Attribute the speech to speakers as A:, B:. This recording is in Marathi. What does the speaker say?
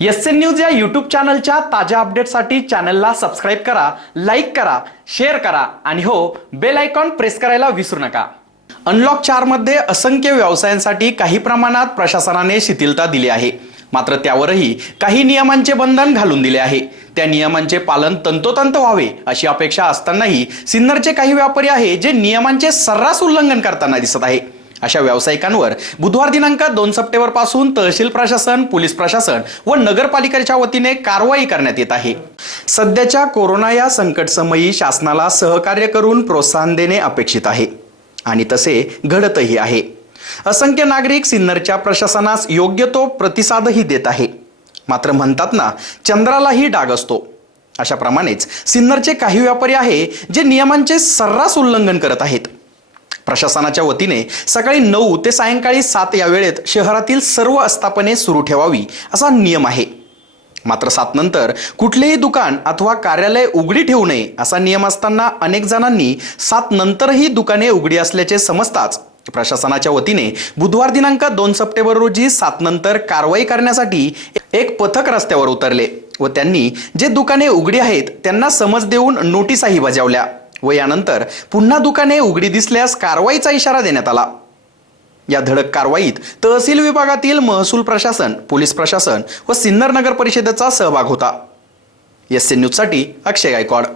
A: एस एन न्यूज या यूट्यूब चॅनलच्या ताज्या अपडेटसाठी चॅनलला सबस्क्राईब करा लाईक करा शेअर करा आणि हो बेल आयकॉन प्रेस करायला विसरू नका. अनलॉक चारमध्ये असंख्य व्यवसायांसाठी काही प्रमाणात प्रशासनाने शिथिलता दिली आहे. मात्र त्यावरही काही नियमांचे बंधन घालून दिले आहे. त्या नियमांचे पालन तंतोतंत व्हावे अशी अपेक्षा असतानाही सिन्नरचे काही व्यापारी आहे जे नियमांचे सर्रास उल्लंघन करताना दिसत आहे. अशा व्यावसायिकांवर बुधवार दिनांक दोन सप्टेंबरपासून तहसील प्रशासन पोलीस प्रशासन व नगरपालिकेच्या वतीने कारवाई करण्यात येत आहे. सध्याच्या कोरोना या संकटसमयी शासनाला सहकार्य करून प्रोत्साहन देणे अपेक्षित आहे आणि तसे घडतही आहे. असंख्य नागरिक सिन्नरच्या प्रशासनास योग्य तो प्रतिसादही देत आहे. मात्र म्हणतात ना चंद्रालाही डाग असतो. अशाप्रमाणेच सिन्नरचे काही व्यापारी आहे जे नियमांचे सर्रास उल्लंघन करत आहेत. प्रशासनाच्या वतीने सकाळी नऊ ते सायंकाळी सात या वेळेत शहरातील सर्व आस्थापने सुरू ठेवावी असा नियम आहे. मात्र सात नंतर कुठलेही दुकान अथवा कार्यालय उघडी ठेवू नये असा नियम असताना अनेक जणांनी सात नंतरही दुकाने उघडी असल्याचे समजताच प्रशासनाच्या वतीने बुधवार दिनांक दोन सप्टेंबर रोजी सात नंतर कारवाई करण्यासाठी एक पथक रस्त्यावर उतरले व त्यांनी जे दुकाने उघडी आहेत त्यांना समज देऊन नोटीसाही बजावल्या. व यानंतर पुन्हा दुकाने उघडी दिसल्यास कारवाईचा इशारा देण्यात आला. या धडक कारवाईत तहसील विभागातील महसूल प्रशासन पोलीस प्रशासन व सिन्नर नगर परिषदेचा सहभाग होता. एस एन न्यूजसाठी अक्षय गायकवाड.